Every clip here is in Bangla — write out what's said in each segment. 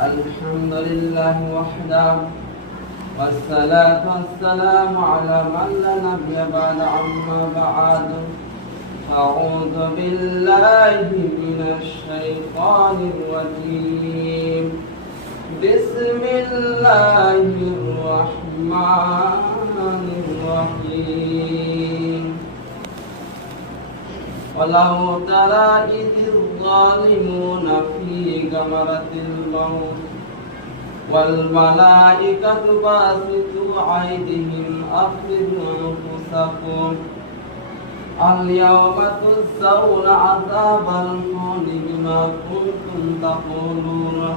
الحمد لله وحده والصلاة والسلام على من لا نبي بعد عما بعد أعوذ بالله من الشيطان الرجيم بسم الله الرحمن الرحيم ولو ترى إذ الظالمون في غمرة الموت والملائكة باسطوا أيديهم أخرجوا أنفسكم اليوم تجزون عذاب الهون بما كنتم تقولون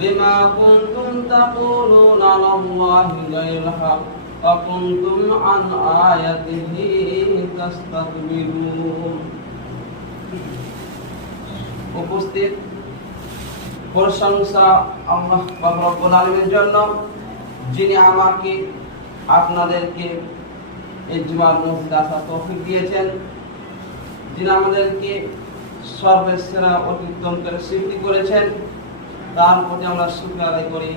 بما كنتم تقولون على الله غير الحق وكنتم عن آياته تستكبرون উপস্থিত। প্রশংসা আল্লাহ রব্বুল আলমের জন্য, যিনি আমাকে আপনাদেরকে এই জুমার মসজিদে আসার তৌফিক দিয়েছেন, যিনি আমাদেরকে সর্বেসেরা অতিক্রম করে সৃষ্টি করেছেন, তার প্রতি আমরা শুক্র আদায় করি।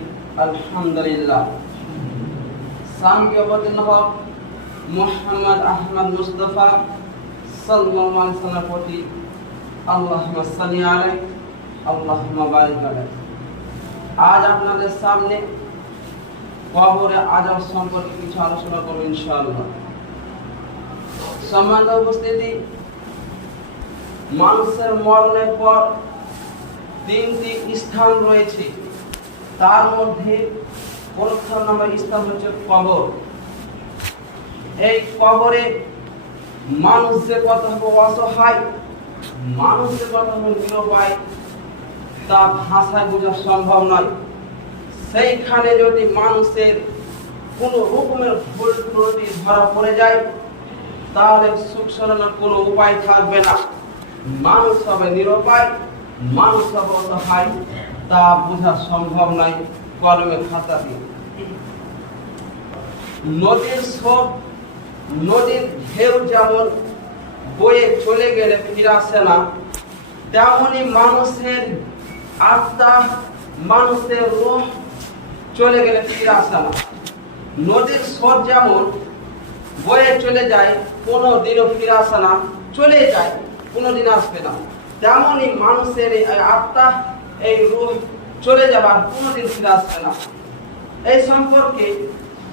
আলহামদুলিল্লাহ। শান্তি অবতীর্ণ হক মোহাম্মদ আহমদ মুস্তফা আলাইহি সাল্লামের প্রতি আজ আপনাদের সামনে কবরে সম্পর্কে কিছু আলোচনা উপস্থিতি, মানুষের মরণের পর তিনটি স্থান রয়েছে। তার মধ্যে প্রথম স্থান হচ্ছে কবর। এই কবরে মানুষ যে কথা অসহায় মানুষ যে কথা নিরুপায় তা ভাষায় বোঝা সম্ভব নয়। সেইখানে যদি মানুষের কোনো রকমের ভুল ত্রুটি ধরা পড়ে যায়, তাহলে সুখ সরানোর কোনো উপায় থাকবে না। মানুষ হবে নিরুপায়, মানুষ হবে অসহায়, তা বোঝা সম্ভব নয় কলমে খাতা দিয়ে। নদীর সব নদীর ঢেউ যেমন বয়ে চলে গেলে ফিরে আসে না। তেমনি মানুষের আত্মা, মানুষের রূহ চলে গেলে ফিরে আসে না। নদীর স্রোত যেমন বয়ে চলে যায় কোনো দিনও ফিরে আসে না চলে যায় কোনো দিন আসবে না। তেমনই মানুষের এই আত্মা, এই রূহ চলে যাবার কোনোদিন ফিরে আসবে না। এই সম্পর্কে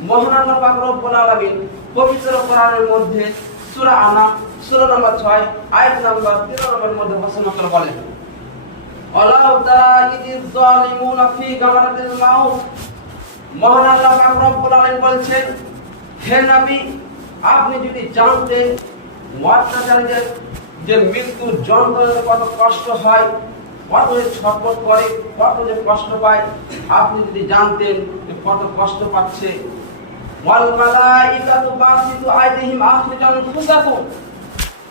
মহান আল্লাহ পাক রব্বুল আলামিন পবিত্র কোরআনের মধ্যে সূরা আনাম সূরা নম্বর 6 আয়াত নম্বর 13 নম্বরের মধ্যে করে বলেন বলছেন আপনি যদি জানতেন যে কত কষ্ট হয়, কত যে করে, কত যে কষ্ট পায়, আপনি যদি জানতেন যে কত কষ্ট পাচ্ছে ওয়াল মালাইকাতু বাসিতু আইদিহিম আখরিজু আনফুসাকুম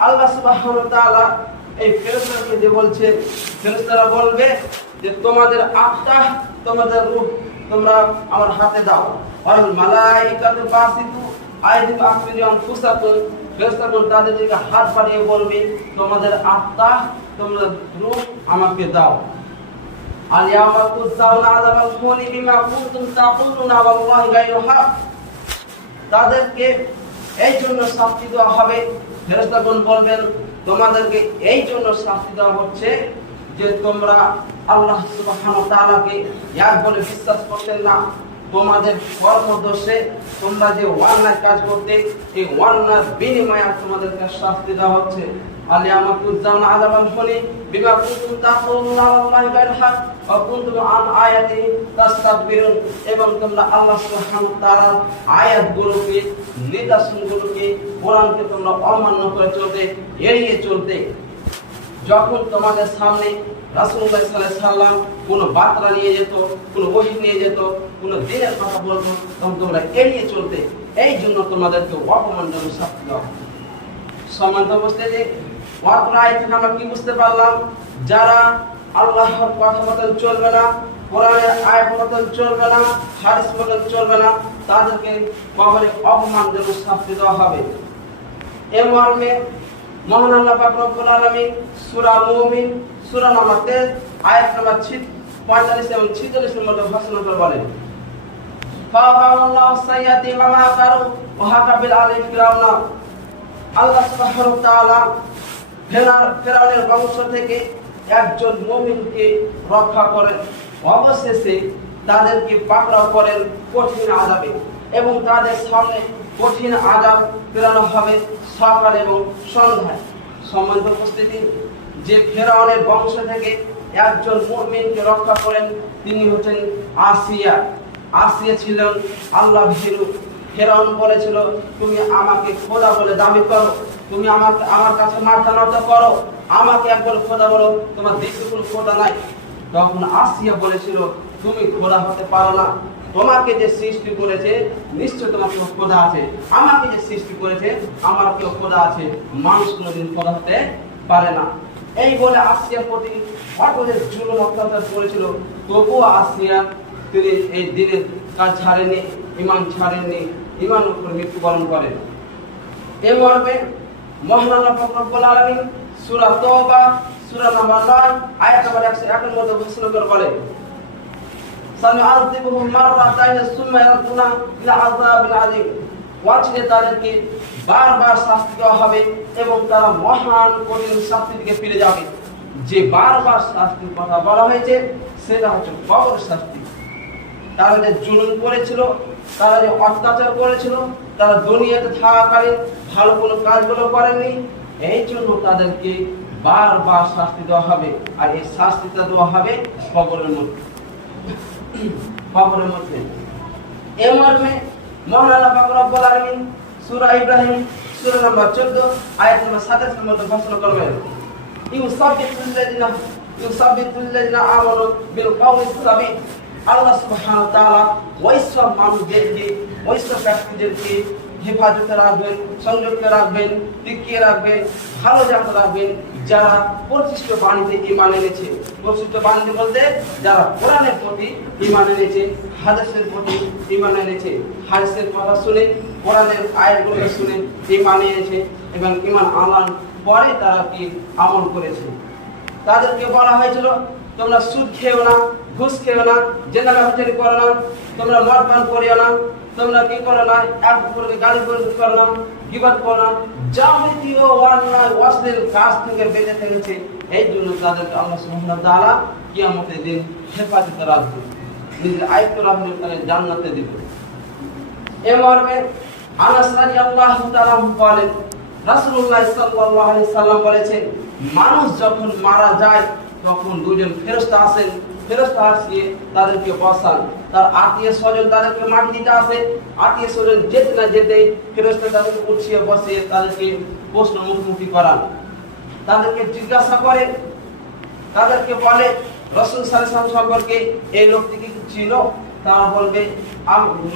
আল্লাহ সুবহানাহু ওয়া তাআলা এই ফেরেশতাকে যে বলছে, ফেরেশতারা বলবে যে, তোমাদের আত্মা তোমাদের রূহ তোমরা আমার হাতে দাও। ওয়াল মালাইকাতু বাসিতু আইদিহিম আখরিজু আনফুসাকুম ফেরেশতাগণ তাদের দিকে হাত বাড়িয়ে বলবে, তোমাদের আত্মা তোমরা রূহ আমাকে দাও। আলিয়ামা তুজাউনা আযাবাল খুনি বিমা কুনতুম তাকুলুনা ওয়াল্লাহি গায়রু হক। তাদেরকে এই জন্য শাস্তি দেওয়া হবে। ফেরেশতাগণ বলবেন, তোমাদেরকে এই জন্য শাস্তি দেওয়া হচ্ছে যে তোমরা আল্লাহ সুবহানাহু ওয়া তাআলাকে এক বলে বিশ্বাস করতে না। তোমাদের কর্মদোষে তোমরা যে ওয়ান্নার কাজ করতে, এই ওয়ান্নার বিনিময়ে তোমাদেরকে শাস্তি দেওয়া হচ্ছে। আলিয়ামা তুজাউনা আযাবাল খুনি বিমা কুনতুম তাকুলুনা আলাল্লাহি গায়রু হক, ওয়া কুনতুম আন আয়াতি তাস্তাকবিরুন। এবং তোমরা আল্লাহ সুবহানাহু ওয়া তাআলার আয়াতগুলোকে, নিদর্শনগুলোকে, কোরআনকে তোমরা অমান্য করে চলতে, এড়িয়ে চলতে, যখন তোমাদের সামনে আলাইহি সাল্লাম কোনো বার্তা নিয়ে যেত, কোনো ওহী নিয়ে যেত, কোনো দিনের কথা বলতো, তখন তোমরা এড়িয়ে চলতে। এই জন্য তোমাদেরকে অপমানজনক শাস্তি দেওয়া সম্মানিত উপস্থিতি মাত্র আয় থেকে আমরা কি বুঝতে পারলাম? যারা আল্লাহর কথা মতন চলবে না, কোরআনের আয়াত মতন চলবে না, হাদিস মতন চলবে না, তাদেরকে কবরে অপমানজনক শাস্তি দেওয়া হবে। এ মর্মে মহান আল্লাহ পাক রব্বুল আলামিন সূরা মুমিন সূরা নাম্বার 23 আয়াত নাম্বার পঁয়তাল্লিশ এবং ছিচল্লিশের মধ্যে বলেন আল্লাহ থেকে একজন রক্ষা করেন। অবশেষে তাদেরকে পাকড়াও করেন কঠিন আযাবে এবং তাদের সামনে কঠিন আযাব প্রেরণ হবে সকাল এবং সন্ধ্যায়। সম্মানিত উপস্থিতি যে ফেরাউনের বংশ থেকে একজন মুমিনকে রক্ষা করেন, তিনি হচ্ছেন আসিয়া। আসিয়া ছিলেন আল্লাহ ভীরু। ফেরাউন বলেছিল, তুমি আমাকে খোদা বলে দাবি করো। তুমি আমাকে আমার কাছে মাথা নত করো। আমাকে একবার খোদা বলো, তোমার দেশে কোনো খোদা নাই। তখন আসিয়া বলেছিল, তুমি খোদা হতে পারো না। তোমাকে যে সৃষ্টি করেছে, নিশ্চয় তোমার কেউ খোদা আছে। আমাকে যে সৃষ্টি করেছে, আমার কেউ খোদা আছে। মানুষ কোনোদিন খোদা হতে পারে না। এই বলে আসিয়ার প্রতি অটলের জুলুম অত্যাচার করেছিল। তবুও আসিয়া তিনি এই দিনের কাজ ছাড়েননি ইমান ছাড়েননি ইমান উপর মৃত্যুবরণ করেন। এ মর্মে মহানাল্লাহ ফখরুল আলমিন সূরা তওবা, সূরা নাম্বার 9 আয়াত নাম্বার 101 এর মধ্যে ঘোষণা করে বলে, সানুআযিবুহুম মাররাতাইন সুম্মা ইয়ারদুনা ইলা আযাবিন আযীম। ওয়াচিলে তাদেরকে বারবার শাস্তি দেওয়া হবে এবং তারা মহান কঠিন শাস্তির দিকে ফিরে যাবে। যে বারবার শাস্তির কথা বলা হয়েছে, সেটা হচ্ছে কবর শাস্তি। তারা যে জুলুম করেছিল, তারা যে অত্যাচার করেছিল, তারা দুনিয়াতে থাকাকালীন ভালো কোনো কাজগুলো করেনি এই জন্য তাদেরকে বারবার শাস্তি দেওয়া হবে। আর এই শাস্তিটা দেওয়া হবে কবরের মধ্যে। কবরের মধ্যে। এ মর্মে মহান আল্লাহ রব্বুল আলামিন সূরা ইব্রাহিম, সুরা নম্বর 14 আয়াত নম্বর 27 এর মধ্যে ঘোষণা করবেন ইউসাব্বিতুল্লাযিনা ইউসাব্বিতুল্লাযিনা আমানু বিল কাওলিস সাবিত আল্লাহ সুবহানাহু ওয়া তাআলা ওই সব মানুষদেরকে ওই সব ব্যক্তিদেরকে হেফাজতে রাখবেন, সংযুক্ত রাখবেন, টিকিয়ে রাখবেন, ভালো জায়গা রাখবেন। যারা প্রতিষ্ঠিত বাণীতে ইমান এনেছে প্রতিষ্ঠিত বাণীতে বলতে যারা কোরআনের প্রতি ইমান এনেছে, হাদিসের প্রতি ইমান এনেছে, হাদিসের কথা শুনে, কোরআনের আয়াতগুলো শুনে ইমান এনেছে এবং ইমান আনার পরে তারা কি আমল করেছে? তাদেরকে বলা হয়েছিল, তোমরা সুদ খেও না ঘুষ খেও না জেনা ব্যবচারি করো না, তোমরা মদ পান করিও না, তোমরা কি করো না, এক অপরকে গালি গল্প করো না গিবাদ করো না। যাবতীয় অন্যায়, অশ্লীল কাজ থেকে বেঁচে থেকেছে। এই জন্য তাদেরকে আল্লাহ ওয়া তাআলা কিয়ামতের দিন হেফাজতে রাখবে। নিজের আয়ত্ত রাখবে তাদের জান্নাতে দিবে। এ মর্মে আনাস রাদিয়াল্লাহু তাআলা বলেন, রাসূলুল্লাহ সাল্লাল্লাহু সাল্লাম বলেছেন, মানুষ যখন মারা যায়, তখন দুজন ফেরেশতা আসেন ফেরেশতা আসিয়ে তাদেরকে বসান। তার আত্মীয় স্বজন তাদেরকে মাটি দিতে আসে। আত্মীয় স্বজন যেতে না যেতে ফেরেশতা তাদেরকে উঠিয়ে বসে তাদেরকে প্রশ্ন মুখোমুখি করান। তাদেরকে জিজ্ঞাসা করে, তাদেরকে বলে, রসুল সালাম সম্পর্কে এই লোকটি কি ছিল? তারা বলবে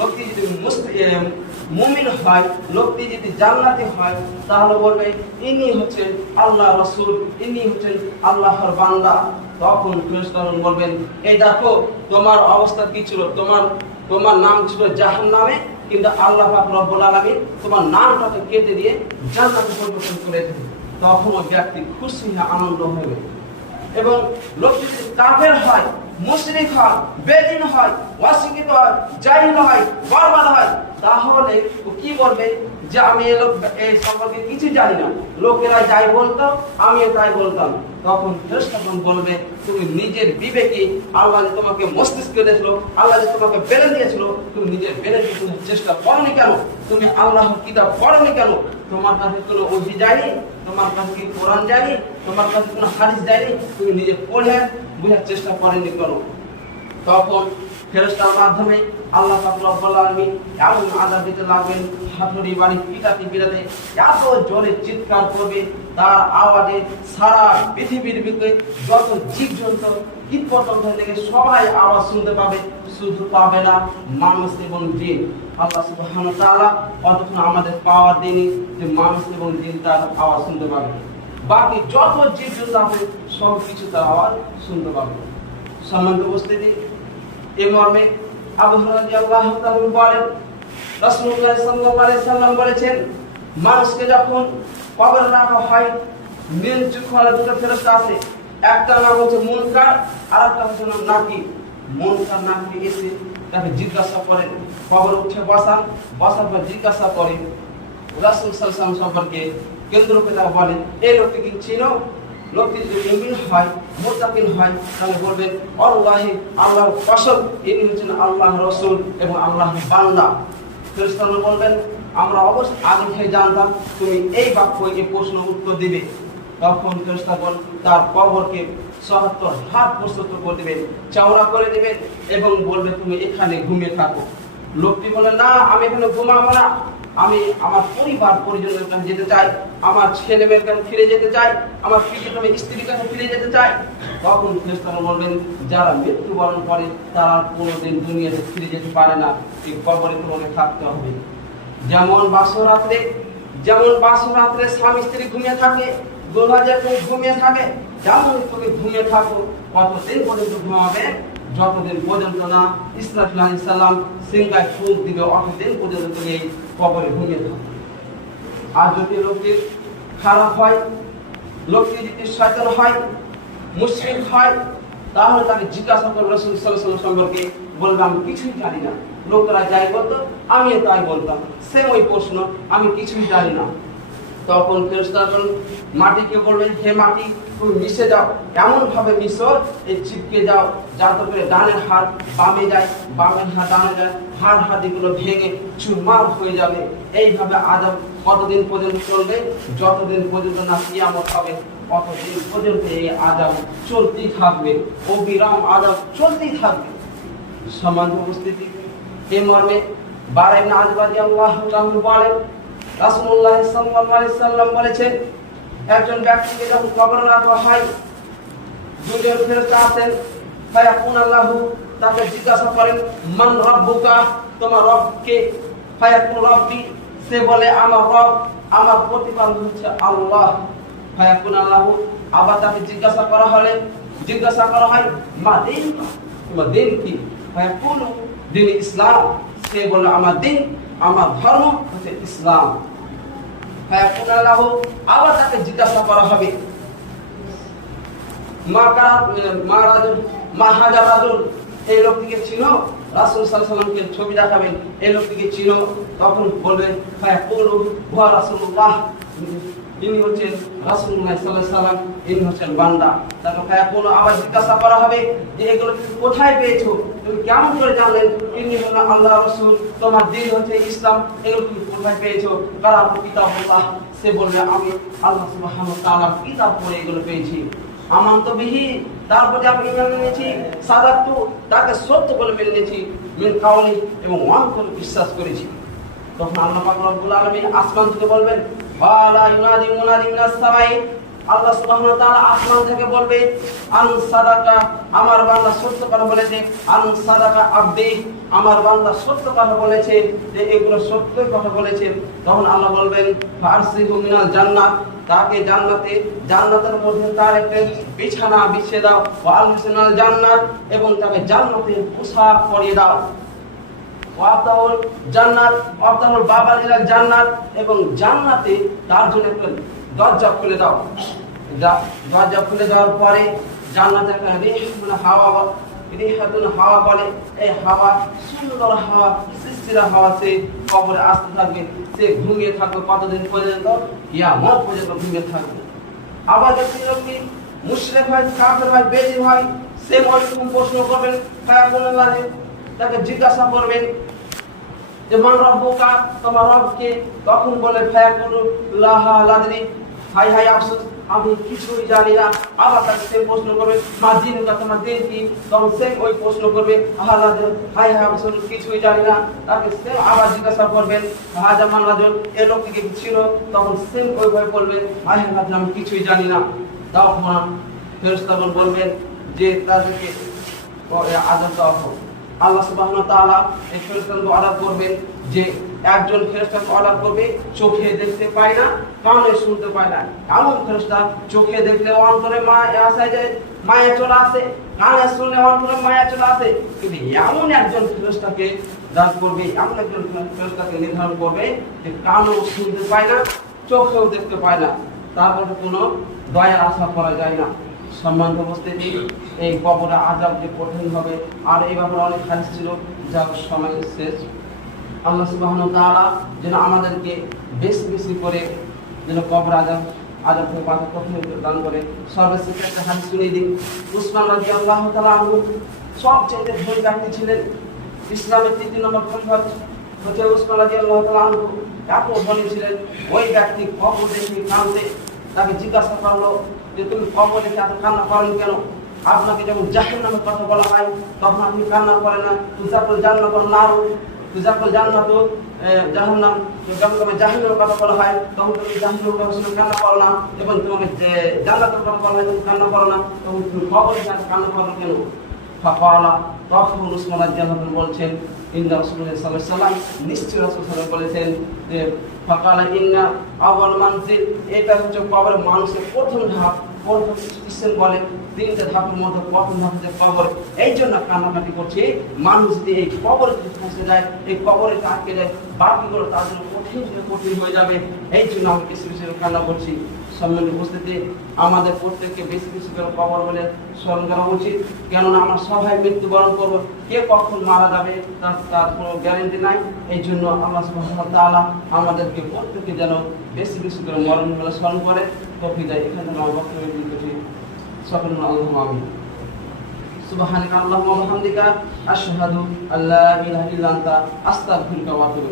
লোকটি যদি মুমিন হয়, লোকটি যদি জান্নাতি হয়, তাহলে বলবে, ইনি হচ্ছেন আল্লাহ রসুল, ইনি হচ্ছেন আল্লাহর বান্দা। তখন ফেরেশতাগণ বলবেন, এই দেখো, তোমার অবস্থা কি ছিল? তোমার তোমার নাম ছিল জাহান নামে, কিন্তু আল্লাহ পাক রব্বুল তোমার নামটাকে কেটে দিয়ে জান্নাতে পরিবর্তন করে দেবে তখন ওই ব্যক্তি খুশি হয়ে আনন্দ হবে এবং লোকটি যদি কাফের হয়, মুশরিক হয়, বেদিন হয়, অশিক্ষিত হয়, জাহিল হয় বর্বাদ হয়, তাহলে ও কি বলবে? যে আমি এই লোক এই সম্পর্কে কিছু জানি না। লোকেরা যাই বলতো, আমিও তাই বলতাম। তখন ফেরেশতাগণ বলবে, তুমি নিজের বিবেকে আল্লাহ তোমাকে মস্তিষ্ক দিয়েছিল আল্লাহ তোমাকে বেড়ে দিয়েছিল, তুমি নিজের বেড়ে তুমি চেষ্টা করনি কেন? তুমি আল্লাহ কিতাব পড়নি কেন? তোমার কাছে কোনো ওহি যায়নি? তোমার কাছে কি কোরআন যায়নি? তোমার কাছে কোনো হারিস যায়নি? তুমি নিজে পড়ে বোঝার চেষ্টা করেনি কেন? তখন ফেরেশতার মাধ্যমে আল্লাহ রব্বুল আলামিন এমন আযাব দিতে লাগবেন হাতুড়ি বাড়ি পিটাতে পিটাতে এত জোরে চিৎকার করবে, তার আওয়াজে সারা পৃথিবীর ভিতরে যত জীবজন্তু, কীটপতঙ্গ থেকে সবাই আওয়াজ শুনতে পাবে, শুধু পাবে না মানুষ এবং জিন। আল্লাহ সুবহানাহু ওয়া তাআলা কতক্ষণ আমাদের পাওয়ার দিনই যে মানুষ এবং জিন তার আওয়াজ শুনতে পাবে। বাকি যত জীবজন্তু আছে সব কিছু তার আওয়াজ শুনতে পাবে। সম্মানিত উপস্থিতি এ মর্মে আবু হুরায়রা বলেন, রাসূলুল্লাহ সাল্লাল্লাহু আলাইহি সাল্লাম বলেছেন, মানুষকে যখন কবর রাখা হয়, নীল চক্ষুওয়ালা দুটো ফেরেশতা আছে, একটা নাম হচ্ছে মুনকার আর একটা হচ্ছে নাকি মুনকার নাকি এসে তাকে জিজ্ঞাসা করেন খবর উঠে বসান, বসার পর জিজ্ঞাসা করেন রাসুল সালসাম সম্পর্কে কেন্দ্র করে বলেন, এই লোকটি কি চিনো লোকটি যদি মুমিন হয়, মুত্তাকিন হয়, তাহলে বলবেন, আল্লাহি, আল্লাহর ফসল, ইনি হচ্ছেন আল্লাহ রসুল এবং আল্লাহ বান্দা। ফেরেশতারা বলবেন, আমরা অবশ্যই আগে থেকে জানতাম তুমি এই বাক্য এই প্রশ্ন উত্তর দিবে। তখন ফেরেশতাগণ তার কবরকে সহাত্তর হাত প্রস্তুত করে দিবেন চওড়া করে দিবেন এবং বলবে, তুমি এখানে ঘুমিয়ে থাকো। লোকটি বলে, না, আমি এখানে ঘুমাবো না। আমি আমার পরিবার পরিজনের কাছে যেতে চাই। আমার ছেলে মেয়ের কাছে ফিরে যেতে চাই। আমার প্রিয়তম স্ত্রীর কাছে ফিরে যেতে চাই। তখন ফেরেশতারা বলবেন, যারা মৃত্যুবরণ করে, তারা কোনোদিন দুনিয়াতে ফিরে যেতে পারে না। এই কবরে তোমাকে থাকতে হবে। যেমন বাসরাত্রে যেমন বাসরাত্রে স্বামী, স্ত্রী ঘুমিয়ে থাকে দুর্গাজের তুমি ঘুমিয়ে থাকে, যেমন তুমি ঘুমিয়ে থাকো, কতদিন পর্যন্ত ঘুমাবে, যতদিন পর্যন্ত না, ইসরাফিল আলী সাল্লাম সিংহায় ফুক দিবে, অতদিন পর্যন্ত তুমি কবরে ঘুমিয়ে থাকে। আর যদি লোকটির খারাপ হয়, লোকটি যদি শয়তান হয় মুসলিম হয়, তাহলে তাকে জিজ্ঞাসা করব রসুল সম্পর্কে। বলবে, আমি কিছুই জানি না। লোকেরা যাই বলতো আমি তাই বলতাম। সেম ওই প্রশ্ন, আমি কিছুই জানি না। তখন ফেরেশতাগণ মাটিকে বলবেন হে মাটি, তুমি মিশে যাও। এমন ভাবে মিশো, এই চিপকে যাও, যাতে করে ডানের হাত বামে যায় বামের হাত ডানে যায় হাড় হাতিগুলো ভেঙে চুরমার হয়ে যাবে। এইভাবে আদম কতদিন পর্যন্ত চলবে? যতদিন পর্যন্ত না কিয়ামত হবে কতদিন পর্যন্ত এই আদম চলতেই থাকবে। অবিরাম আদম চলতেই থাকবে। সমান উপস্থিতি। এ মর্মে বারেন আজবাদি আল্লাহ বলেন সাল্লাল্লাহু সাল্লাম বলেছেন, একজন ব্যক্তিকে যখন কবরে রাখা হয়, দুজন ফেরেশতা আছেন ফায়াকুন আল্লাহু তাকে জিজ্ঞাসা করেন, মান রাব্বুকা? তোমার রব কে ফায়াকুন রব্বি? সে বলে, আমার রব, আমার প্রতিপালক হচ্ছে আল্লাহ। ফায়াকুন আল্লাহু আবার তাকে জিজ্ঞাসা করা হলে, জিজ্ঞাসা করা হয়, মা দিন তোমার দিন কি? ফায়াকুন, দিন ইসলাম। সে বলে, আমার দিন আমার ধর্ম হচ্ছে ইসলাম। ফায়াকুন আল্লাহু আবার তাকে জিজ্ঞাসা করা হবে। মা কারা, মা রাজুল, মা হাজার এই লোকটিকে চিনো? রাসূল ছবি দেখাবেন, এই লোকটিকে চিনো? তখন বলবেন ভাই কুলু ওয়া রাসূলুল্লাহ। ইনি হচ্ছেন রাসূলুল্লাহ সাল্লাল্লাহু আলাইহি সাল্লাম ইনি হচ্ছেন বান্দা। তারপর ভাই কুলু আবার জিজ্ঞাসা করা হবে যে, এগুলো কোথায় পেয়েছ? তুমি কেমন করে জানলেন ইনি হলেন আল্লাহ রাসূল, তোমার দিন হচ্ছে ইসলাম। এগুলো তুমি কোথায় পেয়েছ। কারা কিতাবুল্লাহ সে বলবে আমি আল্লাহ সুবহানাহু ওয়া তাআলার কিতাব পড়ে এগুলো পেয়েছি। আমান্ত বিহি তার প্রতি আমি ইমান এনেছি, সাদাতু, তাকে সত্য বলে মেনে নিয়েছি, মিন কাউলি এবং ওয়ান করে বিশ্বাস করেছি। তখন আল্লাহ পাক রব্বুল আলামিন আসমান থেকে বলবেন, বালা ইউনাদি মুনাদি মিনাস সামাই আল্লাহ সুবহানাহু ওয়া তাআলা আসমান থেকে বলবে, আন সাদাকা আমার বান্দা সত্য কথা বলেছে, আন সাদাকা আব্দি আমার বান্দা সত্য কথা বলেছে, যে এগুলো সত্য কথা বলেছে। তখন আল্লাহ বলবেন, ফারসিহু মিনাল জান্নাত তাকে জান্নাতে, জান্নাতের মধ্যে তার একটা বিছানা বিছিয়ে দাও ওয়ালবিসনাল জান্নাত এবং তাকে জান্নাতে পোশাক পরিয়ে দাও। জান্নাত বাবালিলাল জান্নাত, এবং জান্নাতে তার জন্য একটা দরজা খুলে দাও। দরজা খুলে দেওয়ার পরে জান্নাতে একটা রিহ মানে হাওয়া ব- হাওয়া বলে। এই হাওয়া সুন্দর হাওয়া সৃষ্টিরা হাওয়া সে কবরে আসতে থাকবে। সে ঘুমিয়ে থাকবে কতদিন পর্যন্ত? কিয়ামত পর্যন্ত ঘুমিয়ে থাকবে। আবার দেখতে লোকটি মুশরিক হয়, কাফের হয় বেদিন হয়, সে ওইরকম প্রশ্ন করবেন ফায়াকুল্লাহ তাকে জিজ্ঞাসা করবেন যে, মান রব্বুকা? তোমার রবকে তখন বলে, ফায়াকুলু লাহা লাদরি। হাই হাই, আফসোস। আমি কিছুই জানি না। আবার তাকে প্রশ্ন করবে, মা, দিন তোমার দিন কি? তখন সে ওই প্রশ্ন করবে আহা লাদর হাই হাই, আফসোস, কিছুই জানি না। তাকে সে আবার জিজ্ঞাসা করবেন হাজা মান রাজুল এ লোকটিকে ছিল? তখন সেম ওইভাবে বলবেন হাই হাই আমি কিছুই জানি না। তখন ফেরেশতাগণ বলবেন যে, তাদেরকে আদর দেওয়া হোক। আল্লাহ সুবহানাহু ওয়া তাআলা এই ফেরেশতাকে অর্ডার করবেন যে একজন ফেরেশতাকে অর্ডার করবে, চোখে দেখতে পায় না, কানে শুনতে পায় না। এমন ফেরেশতা চোখে দেখলে অন্তরে আসে যায় চলে আসে, কানে শুনলে অন্তরে মায়া চলে আসে। কিন্তু এমন একজন ফেরেশতাকে দান করবে, এমন একজন ফেরেশতাকে নির্ধারণ করবে যে কানও শুনতে পায় না, চোখেও দেখতে পায় না। তারপরে কোনো দয়ার আশা করা যায় না। সম্মানিত উপস্থিতি, এই কবরে আজাব যে কঠিন হবে আর এই ব্যাপারে অনেক হাদিস ছিল যা সময় শেষ। আল্লাহ সুবহানাহু ওয়া তাআলা যেন আমাদেরকে বেশি বেশি করে যেন কবর আজাব আজাব থেকে বাঁচা কঠিন দান করে। সর্বশেষ একটা হাদিস শুনিয়ে দিন উসমান রাদিয়াল্লাহু তাআলা আনহু সবচেয়ে ধনী ব্যক্তি ছিলেন। ইসলামের তৃতীয় নম্বর খলিফা হচ্ছে উসমান রাদিয়াল্লাহু তাআলা আনহু। এত ধনী ছিলেন, ওই ব্যক্তি কবর দেখে কাঁদতে তাকে জিজ্ঞাসা করল যে তুমি দেখে এত কান্না করেন কেন? আপনাকে যখন জাহান্নামের কথা বলা হয়, তখন আপনি কান্না করেন না। তুজাকুল জান্নাতুল নার তুজাকুল জান্নাতু জাহান্নাম যখন জাহান্নামের কথা বলা হয়, তখন তুমি জাহান্নামের কথা শুনে কান্না করো না। এবং তোমাকে জান্নাতের কথা বলা হয়, তুমি কান্না করো না। তখন তুমি কবর কান্না করো কেন? ফাকালা তখন উসমান রাদিয়াল্লাহু বলছেন সাল্লাল্লাহু আলাইহি সাল্লাম নিশ্চয় রাসূল বলেছেন যে ফাকালা ইন্না আওয়াল মানজিল এটা হচ্ছে কবরের মানুষের প্রথম ধাপ, প্রথম ইসলাম বলে, তিনটা ধাপের মধ্যে প্রথম ধাপ হচ্ছে কবর। এই জন্য কান্নাকাটি করছে, মানুষ দিয়ে এই কবরে যদি ফসে যায়, এই কবরে আটকে যায় বাকিগুলো জন্য কঠিন হয়ে যাবে। এই জন্য আমি কিছু কিছু কান্না করছি সম্মানিত উপস্থিতি আমাদের প্রত্যেককে বেশি বেশি করে কবর বলে স্মরণ করা উচিত। কেননা আমরা সবাই মৃত্যুবরণ করব। কে কখন মারা যাবে তার তার কোনো গ্যারেন্টি নাই। এই জন্য আল্লাহ সুবহানাহু আমাদেরকে প্রত্যেককে যেন বেশি বেশি করে মরণ বলে স্মরণ করে। তফি এখানে আমার বক্তব্য করছি। সকল আল্লাহ আমি সুবহানাক আল্লাহুম্মা ওয়া বিহামদিকা আশহাদু আল্লা ইলাহা ইল্লা আস্তাগফিরুকা ওয়া আতুবু